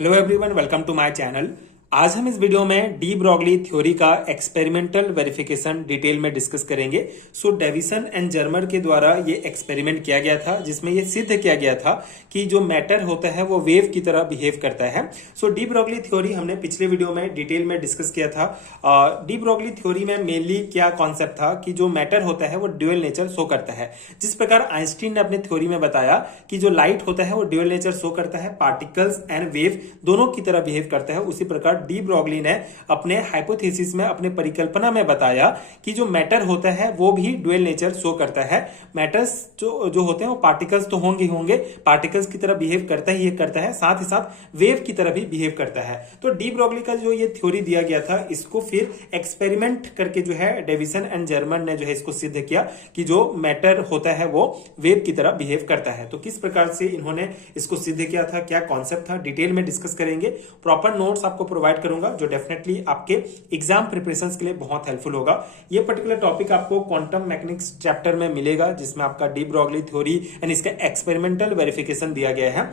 Hello everyone, welcome to my channel. आज हम इस वीडियो में डी ब्रॉगली थ्योरी का एक्सपेरिमेंटल वेरिफिकेशन डिटेल में डिस्कस करेंगे। डेविसन एंड जर्मर के द्वारा ये एक्सपेरिमेंट किया गया था जिसमें ये सिद्ध किया गया था कि जो मैटर होता है वो वेव की तरह बिहेव करता है। डी ब्रॉगली थ्योरी हमने पिछले वीडियो में डिटेल में डिस्कस किया था। डी ब्रॉगली थ्योरी में मेनली क्या कॉन्सेप्ट था कि जो मैटर होता है वो ड्यूअल नेचर शो करता है। जिस प्रकार आइंस्टीन ने अपने थ्योरी में बताया कि जो लाइट होता है वो ड्यूअल नेचर शो करता है, पार्टिकल्स एंड वेव दोनों की तरह बिहेव करता है, उसी प्रकार डी ब्रॉगली ने अपने हाइपोथेसिस में, अपने परिकल्पना में बताया कि जो मैटर होता है वो भी ड्यूअल नेचर शो करता है। मैटर्स जो होते हैं वो पार्टिकल्स तो होंगे, पार्टिकल्स की तरह बिहेव करता है, साथ ही साथ वेव की तरह भी बिहेव करता है। तो डी ब्रॉगली का जो ये थ्योरी दिया गया था, इसको फिर एक्सपेरिमेंट करके जो है डेविसन एंड जर्मर ने जो है इसको सिद्ध किया कि जो मैटर होता है वो वेव की तरह बिहेव करता है। तो किस प्रकार से इन्होंने इसको सिद्ध किया था, क्या कॉन्सेप्ट था, डिटेल में डिस्कस करेंगे। प्रॉपर नोट्स आपको प्रोवाइड करूंगा जो डेफिनेटली आपके एग्जाम प्रिपरेशंस के लिए बहुत हेल्पफुल होगा। ये पर्टिकुलर टॉपिक आपको क्वांटम मैकेनिक्स चैप्टर में मिलेगा जिसमें आपका डी ब्रॉगली थ्योरी एंड इसका एक्सपेरिमेंटल वेरिफिकेशन दिया गया है।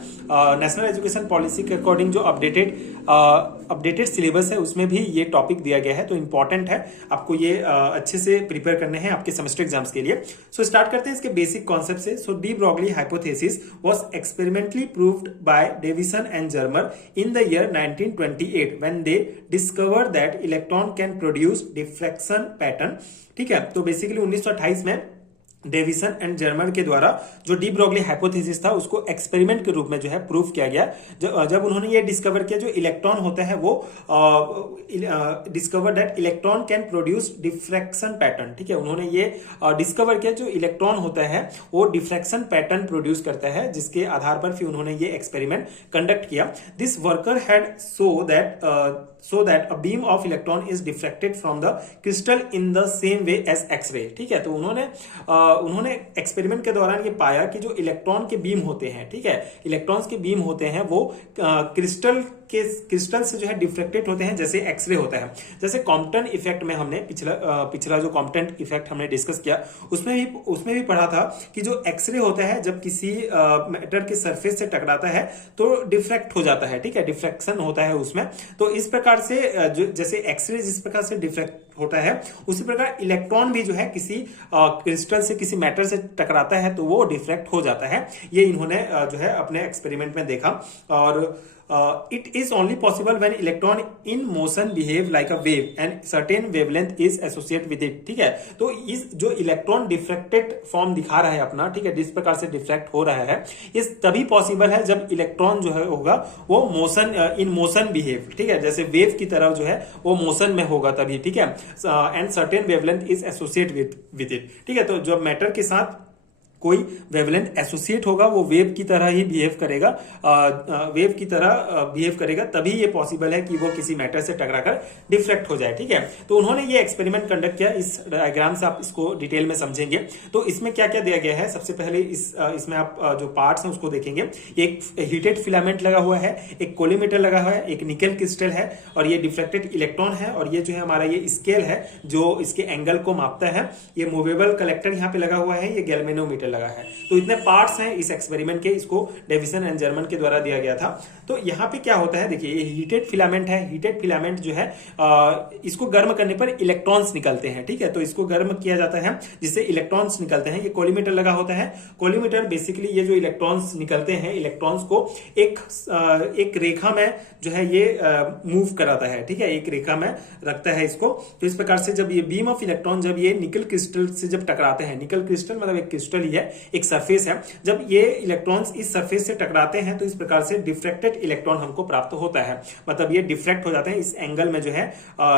नेशनल एजुकेशन पॉलिसी के अकॉर्डिंग जो अपडेटेड सिलेबस है उसमें भी ये टॉपिक दिया गया है, तो इंपॉर्टेंट है, आपको ये अच्छे से प्रिपेयर करने हैं आपके सेमेस्टर एग्जाम्स के लिए। स्टार्ट करते हैं इसके बेसिक कॉन्सेप्ट से। De Broglie hypothesis was experimentally proved by Davisson and Germer in the year 1928 when they discovered that electron can produce diffraction pattern। ठीक है, तो बेसिकली 1928 में डेविसन एंड जर्मर के द्वारा जो डी ब्रॉगली हाइपोथेसिस था उसको एक्सपेरिमेंट के रूप में जो है प्रूफ किया गया। जब उन्होंने ये डिस्कवर किया जो इलेक्ट्रॉन होता है वो discover that electron can produce diffraction pattern. ठीक है, उन्होंने ये डिस्कवर किया जो इलेक्ट्रॉन होता है वो डिफ्रैक्शन पैटर्न प्रोड्यूस करता है, जिसके आधार पर फिर उन्होंने ये एक्सपेरिमेंट कंडक्ट किया। This worker had so that a beam of electron is diffracted from the crystal in the same way as x-ray। ठीक है, तो उन्होंने एक्सपेरिमेंट के दौरान ये पाया कि जो इलेक्ट्रॉन के बीम होते हैं, ठीक है, इलेक्ट्रॉन्स के बीम होते हैं वो क्रिस्टल से जो है डिफ्रेक्टेड होते हैं जैसे एक्सरे होता है। जैसे कॉम्पटन इफेक्ट में हमने पिछला जो कॉम्पटन इफेक्ट हमने डिस्कस किया उसमें भी पढ़ा था कि जो एक्सरे होता है जब किसी मैटर के सरफेस से टकराता है तो डिफ्रैक्ट हो जाता है। ठीक है, डिफ्रैक्शन होता है उसमें। तो इस प्रकार से जैसे एक्सरे जिस प्रकार से डिफ्रैक्ट होता है उसी प्रकार इलेक्ट्रॉन भी जो है किसी क्रिस्टल से, किसी मैटर से टकराता है तो वो डिफ्रैक्ट हो जाता है। ये इन्होंने जो है अपने एक्सपेरिमेंट में देखा। और it is only possible when electron in motion behave like a wave and certain wavelength is associated with it। ठीक है, तो इस जो इलेक्ट्रॉन डिफ्रैक्टेड फॉर्म दिखा रहा है अपना, ठीक है, जिस प्रकार से डिफ्रैक्ट हो रहा है, ये तभी पॉसिबल है जब इलेक्ट्रॉन जो है होगा वो इन मोशन बिहेव, ठीक है, जैसे वेव की तरह जो है वो मोशन में होगा तभी। ठीक है, and certain wavelength is associate with it. ठीक है, तो जब मैटर के साथ कोई वेवलेंथ एसोसिएट होगा वो वेव की तरह ही बिहेव करेगा, तभी ये पॉसिबल है कि वो किसी मैटर से टकराकर डिफ्रैक्ट हो जाए। ठीक है, तो उन्होंने ये एक्सपेरिमेंट कंडक्ट किया। इस डायग्राम से आप इसको डिटेल में समझेंगे। तो इसमें क्या क्या दिया गया है, सबसे पहले इसमें आप जो पार्ट्स हैं उसको देखेंगे। एक हीटेड फिलामेंट लगा हुआ है, एक कोलीमीटर लगा हुआ है, एक निकल क्रिस्टल है और ये डिफ्रैक्टेड इलेक्ट्रॉन है, और ये जो है हमारा ये स्केल है जो इसके एंगल को मापता है। ये मूवेबल कलेक्टर यहाँ पे लगा हुआ है, ये गैल्वेनोमीटर लगा है। तो इतने पार्ट्स हैं इस एक्सपेरिमेंट के, इसको डेविसन एंड जर्मन के द्वारा दिया गया था। तो यहाँ पे क्या होता है, देखिए ये हीटेड फिलामेंट है। हीटेड फिलामेंट जो है इसको गर्म करने पर इलेक्ट्रॉन्स निकलते हैं। ठीक है, तो इसको गर्म किया जाता है जिससे इलेक्ट्रॉन्स निकलते हैं। ये कोलीमीटर लगा होता है। कोलीमीटर बेसिकली ये जो इलेक्ट्रॉन्स निकलते हैं, इलेक्ट्रॉन्स को एक रेखा में जो है ये मूव कराता है। ठीक है, एक रेखा में रखता है इसको। तो इस प्रकार से जब ये बीम ऑफ इलेक्ट्रॉन जब ये निकल क्रिस्टल से जब टकराते हैं, निकल क्रिस्टल मतलब एक क्रिस्टल ही है, एक सरफेस है, जब ये इलेक्ट्रॉन्स इस सरफेस से टकराते हैं तो इस प्रकार से डिफ्रैक्टेड इलेक्ट्रॉन हमको प्राप्त होता है। मतलब ये डिफ्रैक्ट हो जाते हैं इस एंगल में जो है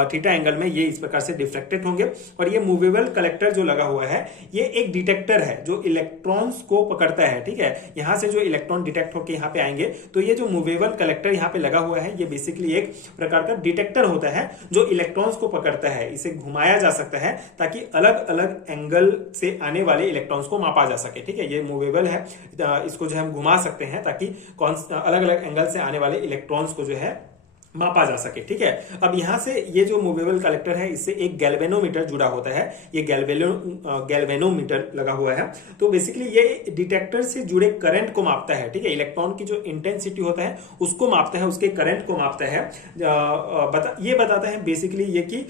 थीटा एंगल में, ये इस प्रकार से डिफ्रैक्टेड होंगे। और ये मूवेबल कलेक्टर जो लगा हुआ है ये एक डिटेक्टर है जो इलेक्ट्रॉन्स को पकड़ता है। ठीक है, यहां से जो इलेक्ट्रॉन डिटेक्ट होकर यहाँ पे आएंगे तो ये जो मूवेबल कलेक्टर यहाँ पे लगा हुआ है ये बेसिकली एक प्रकार का डिटेक्टर होता है जो इलेक्ट्रॉन्स को पकड़ता है। इसे घुमाया जा सकता है ताकि अलग अलग एंगल से आने वाले इलेक्ट्रॉन्स को मापा जा सके। ठीक है, ये मूवेबल है, इसको जो हम घुमा सकते हैं ताकि अलग अलग एंगल से आने वाले इलेक्ट्रॉन्स को जो है मापा जा सके। ठीक है, अब यहां से ये जो मूवेबल कलेक्टर है इससे एक गैल्वेनोमीटर जुड़ा होता है, ये गैल्वेनोमीटर लगा हुआ है। तो बेसिकली ये डिटेक्टर से जुड़े करंट को मापता है। ठीक है, इलेक्ट्रॉन की जो इंटेंसिटी होता है उसको मापता है, उसके करंट को मापता है। ये बताता है बेसिकली ये कि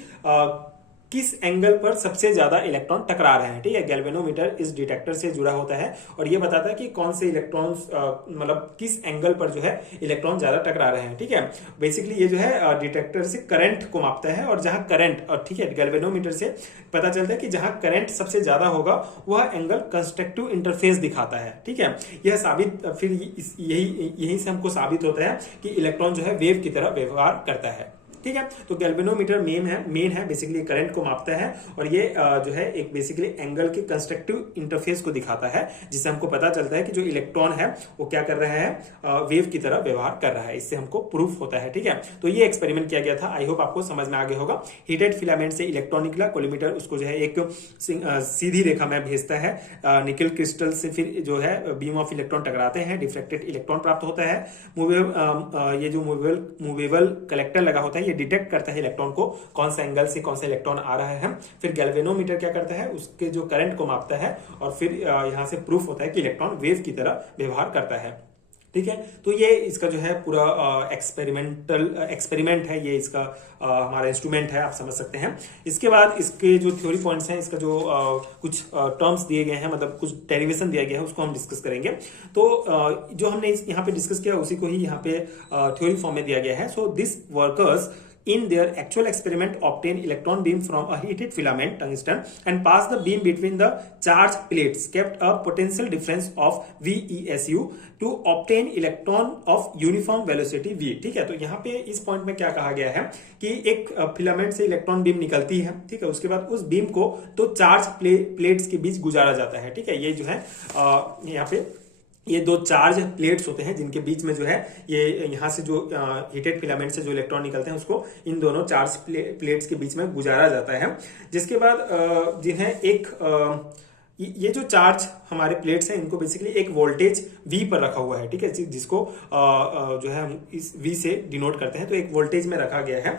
किस एंगल पर सबसे ज्यादा इलेक्ट्रॉन टकरा रहे हैं। ठीक है, गैल्वेनोमीटर इस डिटेक्टर से जुड़ा होता है और ये बताता है कि कौन से इलेक्ट्रॉन्स मतलब किस एंगल पर जो है इलेक्ट्रॉन ज्यादा टकरा रहे हैं। ठीक है, बेसिकली ये जो है डिटेक्टर से करंट को मापता है और जहां करंट, और ठीक है, गैल्वेनोमीटर से पता चलता है कि जहां करंट सबसे ज्यादा होगा वह एंगल कंस्ट्रक्टिव इंटरफेस दिखाता है। ठीक है, यह साबित फिर यही से हमको साबित होता है कि इलेक्ट्रॉन जो है वेव की तरह व्यवहार करता है। ठीक है, तो गैल्वेनोमीटर मेन है बेसिकली करंट को मापता है और ये जो है एक बेसिकली एंगल के कंस्ट्रक्टिव इंटरफेस को दिखाता है, जिससे हमको पता चलता है कि जो इलेक्ट्रॉन है वो क्या कर रहा है, वेव की तरह व्यवहार कर रहा है। इससे हमको प्रूफ होता है। ठीक है, तो ये एक्सपेरिमेंट किया गया था। आई होप आपको समझ में आ गया होगा। हीटेड फिलामेंट से इलेक्ट्रॉन निकला, कोलिमीटर उसको जो है एक सीधी रेखा में भेजता है, निकल क्रिस्टल से फिर जो है बीम ऑफ इलेक्ट्रॉन टकराते हैं, डिफ्लेक्टेड इलेक्ट्रॉन प्राप्त होता है। ये जो मूवेबल कलेक्टर लगा होता है ये डिटेक्ट करता है इलेक्ट्रॉन को, कौन सा एंगल से कौन सा इलेक्ट्रॉन आ रहा है। फिर गैल्वेनोमीटर क्या करता है, उसके जो करंट को मापता है और फिर यहां से प्रूफ होता है कि इलेक्ट्रॉन वेव की तरह व्यवहार करता है। ठीक है, तो ये इसका जो है पूरा एक्सपेरिमेंट है, ये इसका हमारा इंस्ट्रूमेंट है, आप समझ सकते हैं। इसके बाद इसके जो थ्योरी पॉइंट्स हैं, इसका जो कुछ टर्म्स दिए गए हैं, मतलब कुछ डेरिवेशन दिया गया है, उसको हम डिस्कस करेंगे। तो जो हमने यहाँ पे डिस्कस किया उसी को ही यहाँ पे थ्योरी फॉर्म में दिया गया है। So this workers in their actual experiment obtain electron beam from a heated filament tungsten and pass the beam between the charged plates, kept a potential difference of VESU to obtain electron of uniform velocity V। ठीक है, तो यहाँ पे इस point में क्या कहा गया है कि एक फिलामेंट से इलेक्ट्रॉन बीम निकलती है। ठीक है, उसके बाद उस बीम को तो चार्ज प्लेट्स के बीच गुजारा जाता है। ठीक है, ये जो है यहाँ पे ये दो चार्ज प्लेट्स होते हैं जिनके बीच में जो है ये यहाँ से जो हीटेड फिलामेंट से जो इलेक्ट्रॉन निकलते हैं उसको इन दोनों चार्ज प्लेट्स के बीच में गुजारा जाता है। जिसके बाद जिन्हें एक ये जो चार्ज हमारे प्लेट्स हैं इनको बेसिकली एक वोल्टेज V पर रखा हुआ है। ठीक है, जिसको जो है हम इस V से डिनोट करते हैं, तो एक वोल्टेज में रखा गया है।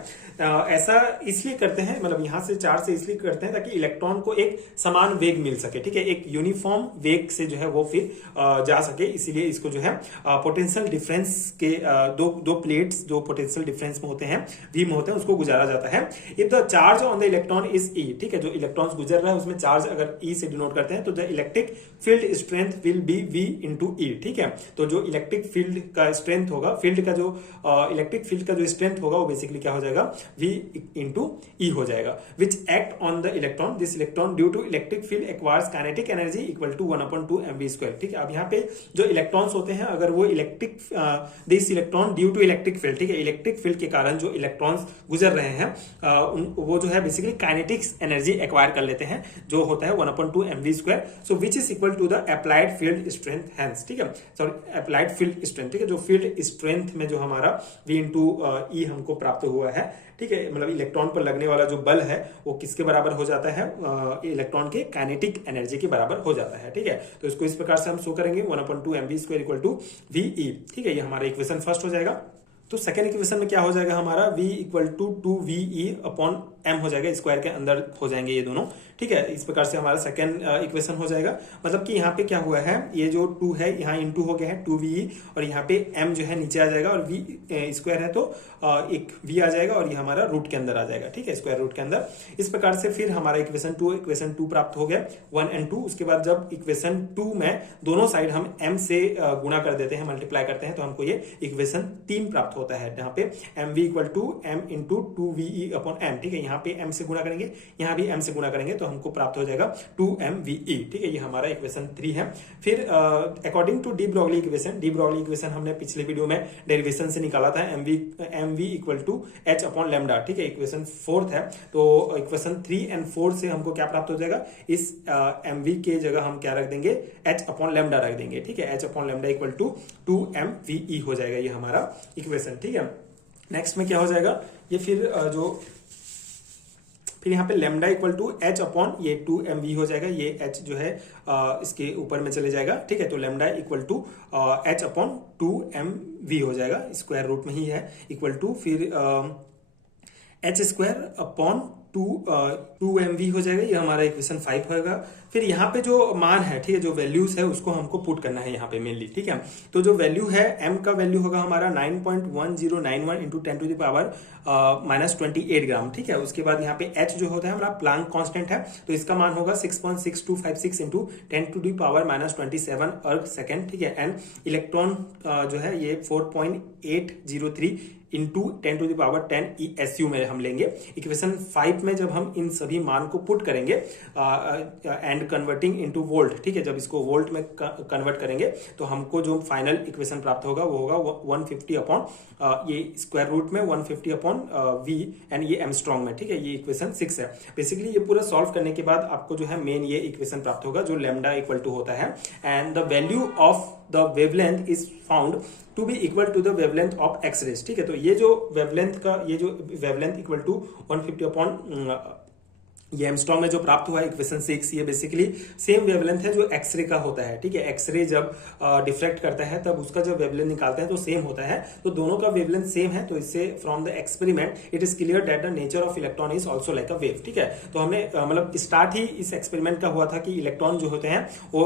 ऐसा इसलिए करते हैं, मतलब यहां से चार्ज से इसलिए करते हैं ताकि इलेक्ट्रॉन को एक समान वेग मिल सके। ठीक है, एक यूनिफॉर्म वेग से जो है वो फिर जा सके, इसीलिए इसको जो है पोटेंशियल डिफरेंस के दो प्लेट्स जो पोटेंशियल डिफरेंस में होते हैं, V में होते हैं, उसको गुजारा जाता है। If the charge on the electron is E, ठीक है, जो इलेक्ट्रॉन्स गुजर रहा है उसमें चार्ज अगर E से डिनोट करते हैं तो the electric field strength will be V into E। ठीक है, तो जो इलेक्ट्रिक फील्ड का स्ट्रेंथ होगा, फील्ड का जो इलेक्ट्रिक फील्ड का जो स्ट्रेंथ होगा वो बेसिकली क्या हो जाएगा, V इंटू E हो जाएगा। Which act on the electron, this electron due to electric field acquires kinetic energy equal to 1/2 mv²। ठीक है, अब यहाँ पे जो इलेक्ट्रॉन्स होते हैं अगर वो electric this electron due to electric field, ठीक है, इलेक्ट्रिक फील्ड के कारण जो इलेक्ट्रॉन्स गुजर रहे हैं वो जो है बेसिकली काइनेटिक्स एनर्जी एक्वायर कर लेते हैं, जो होता है 1/2 mv²। So which is equal to the applied field strength hence. ठीक है, सॉरी अप्लाइड फील्ड स्ट्रेंथ। ठीक है, जो फील्ड स्ट्रेंथ में जो हमारा V इंटू E हमको प्राप्त हुआ है। ठीक है, मतलब इलेक्ट्रॉन पर लगने वाला जो बल है वो किसके बराबर हो जाता है, इलेक्ट्रॉन के काइनेटिक एनर्जी के बराबर हो जाता है। ठीक है, तो इसको इस प्रकार से हम शो करेंगे 1/2 mv² इक्वल टू VE। ठीक है, ये हमारा इक्वेशन फर्स्ट हो जाएगा। तो सेकेंड इक्वेशन में क्या हो जाएगा हमारा, V equal to 2VE upon M हो जाएगा, स्क्वायर के अंदर हो जाएंगे ये दोनों। ठीक है, इस प्रकार से हमारा सेकेंड इक्वेशन हो जाएगा। मतलब कि यहाँ पे क्या हुआ है, ये जो 2 है यहाँ इंटू हो गया है 2VE और यहाँ पे M जो है नीचे आ जाएगा और V स्क्वायर है तो एक V आ जाएगा और ये हमारा रूट के अंदर आ जाएगा। ठीक है, स्क्वायर रूट के अंदर। इस प्रकार से फिर हमारा इक्वेशन 2 प्राप्त हो गया 1 और 2। उसके बाद जब इक्वेशन 2 में दोनों साइड हम M से गुणा कर देते हैं, मल्टीप्लाई करते हैं, तो हमको ये इक्वेशन 3 प्राप्त होता है, जहाँ पे MV equal to M into 2VE upon M। ठीक है, यहाँ पे M से गुणा करेंगे, यहाँ भी M से गुणा करेंगे तो हमको प्राप्त हो जाएगा 2mVE। ठीक है, ये हमारा इक्वेशन 3 है। फिर according to de Broglie equation हमने पिछले वीडियो में डेरिवेशन से निकाला था, MV equal to H upon lambda. ठीक है, इक्वेशन 4 है, तो इक्वेशन 3 और 4 से हमको क्या प्राप्त हो जाएगा, इस MV के जगह हम क्या रख देंगे, H अपॉन लैम्डा रख देंगे। ठीक है, H upon lambda equal to 2mVE हो जाएगा ये हमारा इक्वेशन। ठीक है, नेक्स्ट में क्या हो जाएगा, ये फिर जो फिर यहाँ पे lambda equal to H upon ये 2mv हो जाएगा, ये एच जो है इसके ऊपर में चले जाएगा, ठीक है। तो lambda equal to H upon 2mv हो जाएगा, स्क्वायर रूट में ही है, इक्वल टू फिर एच स्क्वायर अपॉन 2mv हो जाएगा, ये हमारा इक्वेशन 5 होगा। फिर यहाँ पे जो मान है, ठीक है, जो वैल्यूज है उसको हमको पुट करना है यहाँ पे मेनली, ठीक है। तो जो वैल्यू है m का वैल्यू होगा हमारा 9.1091 इंटू 10 टू द पावर -28 ग्राम, ठीक है। उसके बाद यहाँ पे h जो होता है हमारा प्लांक कांस्टेंट है, तो इसका मान होगा 6.6256 इंटू 10 टू द पावर -27 अर्ग सेकेंड, ठीक है। एंड इलेक्ट्रॉन जो है ये 4.803 into 10 to the power 10 ESU में हम लेंगे। इक्वेशन 5 में जब हम इन सभी मान को पुट करेंगे एंड कन्वर्टिंग इनटू वोल्ट, ठीक है, जब इसको वोल्ट में कन्वर्ट करेंगे तो हमको जो फाइनल इक्वेशन प्राप्त होगा वो होगा 150 अपॉन ये स्क्वायर रूट में 150 अपॉन v एंड ये एमस्ट्रॉन्ग में, ठीक है। ये इक्वेशन 6 है। बेसिकली ये पूरा सॉल्व करने के बाद आपको जो है मेन ये इक्वेशन प्राप्त होगा जो लैम्डा इक्वल टू होता है and the value of the wavelength is found to be equal to the wavelength of X rays, ठीक है। तो ये जो वेवलेंथ का ये जो वेवलेंथ इक्वल टू 150 अपॉन ये एमस्ट्रॉन्ग में जो प्राप्त हुआ है इक्वेशन 6, ये बेसिकली सेम वेवलेंथ है जो एक्सरे का होता है, ठीक है। एक्सरे जब डिफ्रेक्ट करता है तब उसका जब वेवलेंथ निकालते हैं तो सेम होता है, तो दोनों का वेवलेंथ सेम है। तो इससे from the experiment it is clear that the nature of electron is also like a wave, ठीक है। तो हमने मतलब स्टार्ट ही इस एक्सपेरिमेंट का हुआ था कि इलेक्ट्रॉन जो होते हैं वो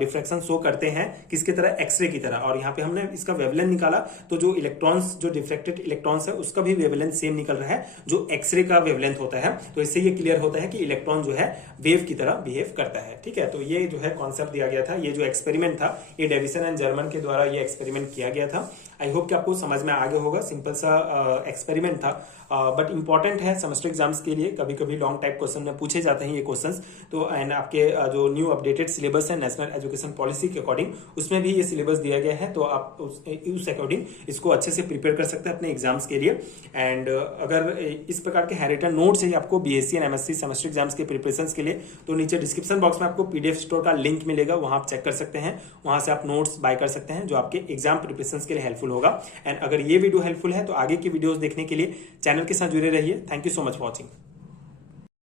डिफ्रेक्शन शो करते हैं किसकी तरह, एक्सरे की तरह, और यहाँ पे हमने इसका वेवलेंथ निकाला तो जो इलेक्ट्रॉन्स जो डिफ्रेक्टेड इलेक्ट्रॉन्स है उसका भी वेवलेंथ सेम निकल रहा है जो एक्सरे का वेवलेंथ होता है। तो इससे ये क्लियर होता है कि इलेक्ट्रॉन जो है वेव की तरह बिहेव करता है, ठीक है। तो ये जो है कॉन्सेप्ट दिया गया था, ये जो एक्सपेरिमेंट था ये डेविसन एंड जर्मन के द्वारा ये एक्सपेरिमेंट किया गया था। आई होप कि आपको समझ में आ गया होगा, सिंपल सा एक्सपेरिमेंट था बट इंपॉर्टेंट है सेमेस्टर एग्जाम्स के लिए, कभी कभी लॉन्ग टाइप क्वेश्चन में पूछे जाते हैं ये क्वेश्चंस। तो एंड आपके जो न्यू अपडेटेड सिलेबस है नेशनल एजुकेशन पॉलिसी के अकॉर्डिंग उसमें भी ये सिलेबस दिया गया है, तो आप उस अकॉर्डिंग इसको अच्छे से प्रिपेयर कर सकते हैं अपने एग्जाम्स के लिए। एंड अगर इस प्रकार के हैंडरिटन नोट्स है आपको BSc and MSc semester exams के प्रिपरेशन के लिए, तो नीचे डिस्क्रिप्शन बॉक्स में आपको पीडीएफ स्टोर का लिंक मिलेगा, वहां आप चेक कर सकते हैं, वहां से आप नोट्स बाय कर सकते हैं जो आपके एग्जाम प्रिपरेशन के लिए हेल्पफुल होगा। एंड अगर ये वीडियो हेल्पफुल है तो आगे की वीडियोस देखने के लिए चैनल के साथ जुड़े रहिए। Thank you so much for watching.